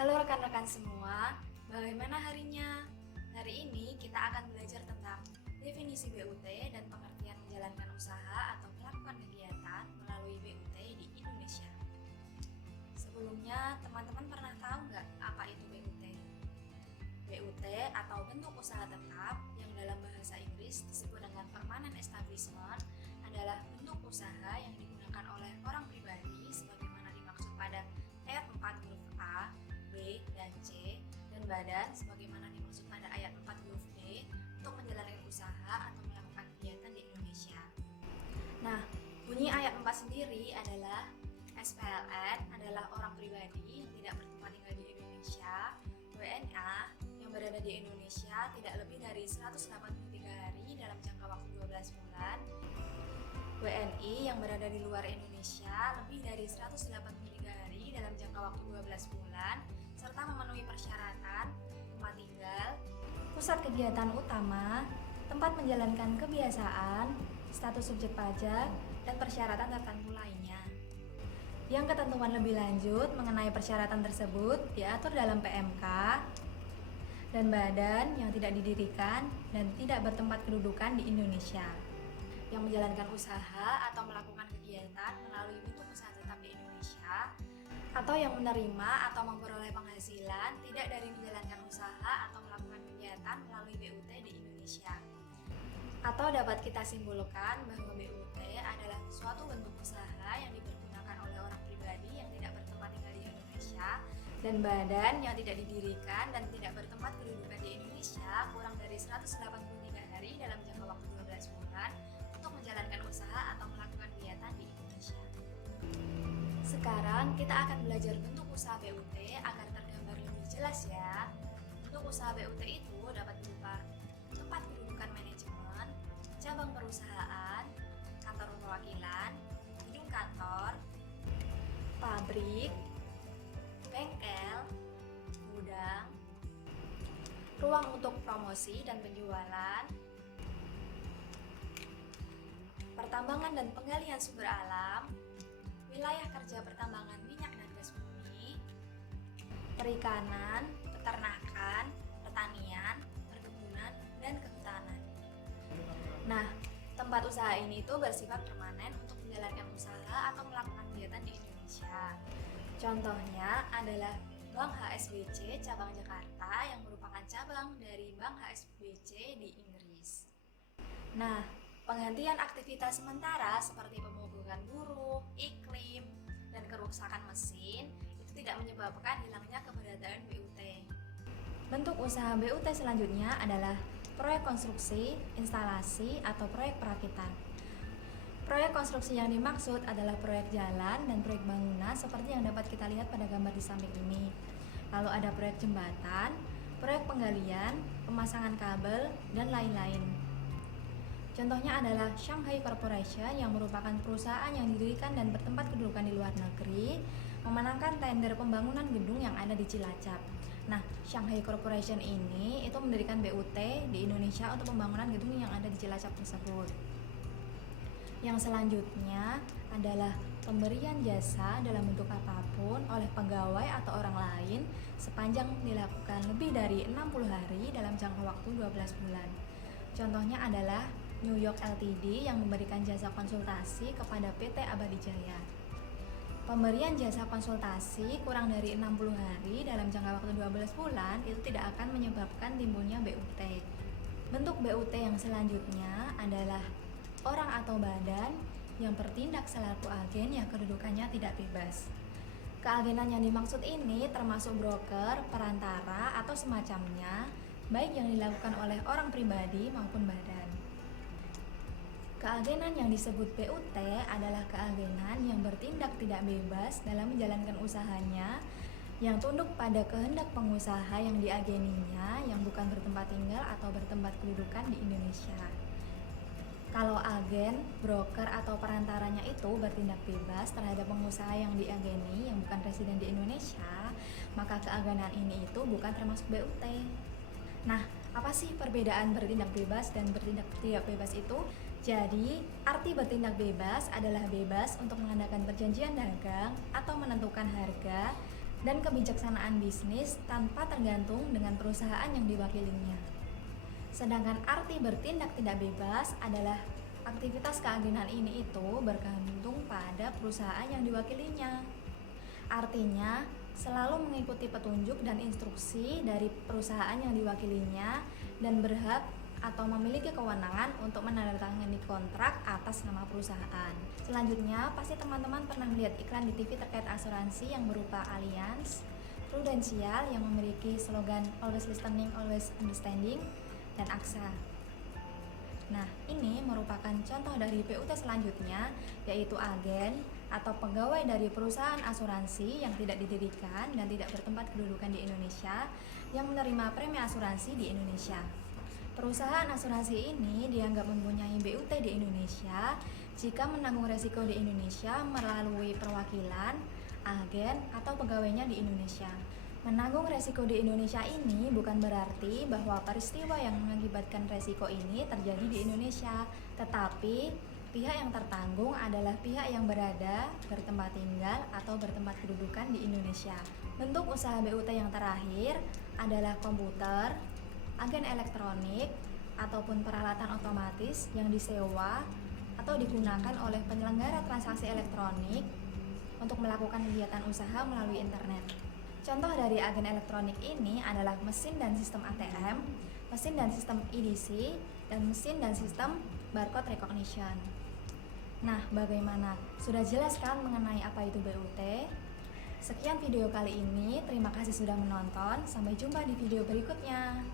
Halo rekan-rekan semua, bagaimana harinya? Hari ini kita akan belajar tentang definisi BUT dan pengertian menjalankan usaha atau melakukan kegiatan melalui BUT di Indonesia. Sebelumnya, teman-teman pernah tahu nggak apa itu BUT? BUT atau bentuk usaha tetap yang dalam bahasa Inggris disebut dengan permanent establishment adalah bentuk usaha yang digunakan oleh orang pribadi sebagaimana dimaksud pada ayat 4 huruf A, B, dan C, dan badan sebagaimana dimaksud pada ayat 4 huruf D untuk menjalankan usaha atau melakukan kegiatan di Indonesia. Nah, bunyi ayat 4 sendiri adalah SPLN adalah orang pribadi yang tidak bertempat tinggal di Indonesia, WNA yang berada di Indonesia tidak lebih dari 183 hari dalam jangka waktu 12 bulan, WNI yang berada di luar Indonesia lebih dari 183 hari dalam jangka waktu 12 bulan, serta memenuhi persyaratan tempat tinggal, pusat kegiatan utama, tempat menjalankan kebiasaan, status subjek pajak, dan persyaratan tertentu lainnya. Yang ketentuan lebih lanjut mengenai persyaratan tersebut diatur dalam PMK, dan badan yang tidak didirikan dan tidak bertempat kedudukan di Indonesia, yang menjalankan usaha atau melakukan kegiatan melalui bentuk usaha tetap di Indonesia, atau yang menerima atau memperoleh penghasilan tidak dari menjalankan usaha atau melakukan kegiatan melalui BUT di Indonesia. Atau dapat kita simpulkan bahwa BUT adalah suatu bentuk usaha yang dipergunakan oleh orang pribadi yang tidak bertempat tinggal di Indonesia dan badan yang tidak didirikan dan tidak bertempat kedudukan di Indonesia kurang dari 183 hari dalam jangka waktu 12 bulan untuk menjalankan usaha atau melakukan kegiatan di Indonesia. Sekarang kita akan belajar bentuk usaha BUT agar tergambar lebih jelas ya. Bentuk usaha BUT itu dapat berupa tempat kedudukan manajemen, cabang perusahaan, kantor perwakilan, gedung kantor, pabrik, bengkel, gudang, ruang untuk promosi dan penjualan, pertambangan dan penggalian sumber alam, wilayah kerja pertambangan minyak dan gas bumi, perikanan, peternakan, pertanian, perkebunan, dan kehutanan. Nah, tempat usaha ini itu bersifat permanen untuk menjalankan usaha atau melakukan kegiatan di Indonesia. Contohnya adalah Bank HSBC cabang Jakarta yang merupakan cabang dari Bank HSBC di Inggris. Nah, penghentian aktivitas sementara seperti pemogokan buruh, iklim, dan kerusakan mesin itu tidak menyebabkan hilangnya keberadaan BUT. Bentuk usaha BUT selanjutnya adalah proyek konstruksi, instalasi, atau proyek perakitan. Proyek konstruksi yang dimaksud adalah proyek jalan dan proyek bangunan seperti yang dapat kita lihat pada gambar di samping ini. Lalu ada proyek jembatan, proyek penggalian, pemasangan kabel, dan lain-lain. Contohnya adalah Shanghai Corporation yang merupakan perusahaan yang didirikan dan bertempat kedudukan di luar negeri, memenangkan tender pembangunan gedung yang ada di Cilacap. Nah, Shanghai Corporation ini itu mendirikan BUT di Indonesia untuk pembangunan gedung yang ada di Cilacap tersebut. Yang selanjutnya adalah pemberian jasa dalam bentuk apapun oleh pegawai atau orang lain sepanjang dilakukan lebih dari 60 hari dalam jangka waktu 12 bulan. Contohnya adalah New York Ltd yang memberikan jasa konsultasi kepada PT Abadi Jaya. Pemberian jasa konsultasi kurang dari 60 hari dalam jangka waktu 12 bulan itu tidak akan menyebabkan timbulnya BUT. Bentuk BUT yang selanjutnya adalah orang atau badan yang bertindak selaku agen yang kedudukannya tidak bebas. Keagenan yang dimaksud ini termasuk broker, perantara, atau semacamnya, baik yang dilakukan oleh orang pribadi maupun badan. Keagenan yang disebut BUT adalah keagenan yang bertindak tidak bebas dalam menjalankan usahanya, yang tunduk pada kehendak pengusaha yang diageninya yang bukan bertempat tinggal atau bertempat kedudukan di Indonesia. Kalau agen, broker, atau perantaranya itu bertindak bebas terhadap pengusaha yang diageni yang bukan residen di Indonesia, maka keagenan ini itu bukan termasuk BUT. Nah, apa sih perbedaan bertindak bebas dan bertindak tidak bebas itu? Jadi, arti bertindak bebas adalah bebas untuk mengadakan perjanjian dagang atau menentukan harga dan kebijaksanaan bisnis tanpa tergantung dengan perusahaan yang diwakilinya. Sedangkan arti bertindak tidak bebas adalah aktivitas keagenan ini itu bergantung pada perusahaan yang diwakilinya. Artinya, selalu mengikuti petunjuk dan instruksi dari perusahaan yang diwakilinya dan berhak atau memiliki kewenangan untuk menandatangani kontrak atas nama perusahaan. Selanjutnya, pasti teman-teman pernah melihat iklan di TV terkait asuransi yang berupa Allianz, Prudential yang memiliki slogan Always Listening, Always Understanding, dan AXA. Nah, ini merupakan contoh dari PUT selanjutnya, yaitu agen atau pegawai dari perusahaan asuransi yang tidak didirikan dan tidak bertempat kedudukan di Indonesia yang menerima premi asuransi di Indonesia. Perusahaan asuransi ini dianggap mempunyai BUT di Indonesia jika menanggung resiko di Indonesia melalui perwakilan, agen, atau pegawainya di Indonesia. Menanggung resiko di Indonesia ini bukan berarti bahwa peristiwa yang mengakibatkan resiko ini terjadi di Indonesia, tetapi pihak yang tertanggung adalah pihak yang berada, bertempat tinggal, atau bertempat kedudukan di Indonesia. Bentuk usaha BUT yang terakhir adalah komputer, agen elektronik, ataupun peralatan otomatis yang disewa atau digunakan oleh penyelenggara transaksi elektronik untuk melakukan kegiatan usaha melalui internet. Contoh dari agen elektronik ini adalah mesin dan sistem ATM, mesin dan sistem EDC, dan mesin dan sistem barcode recognition. Nah, bagaimana? Sudah jelas kan mengenai apa itu BUT? Sekian video kali ini, terima kasih sudah menonton. Sampai jumpa di video berikutnya.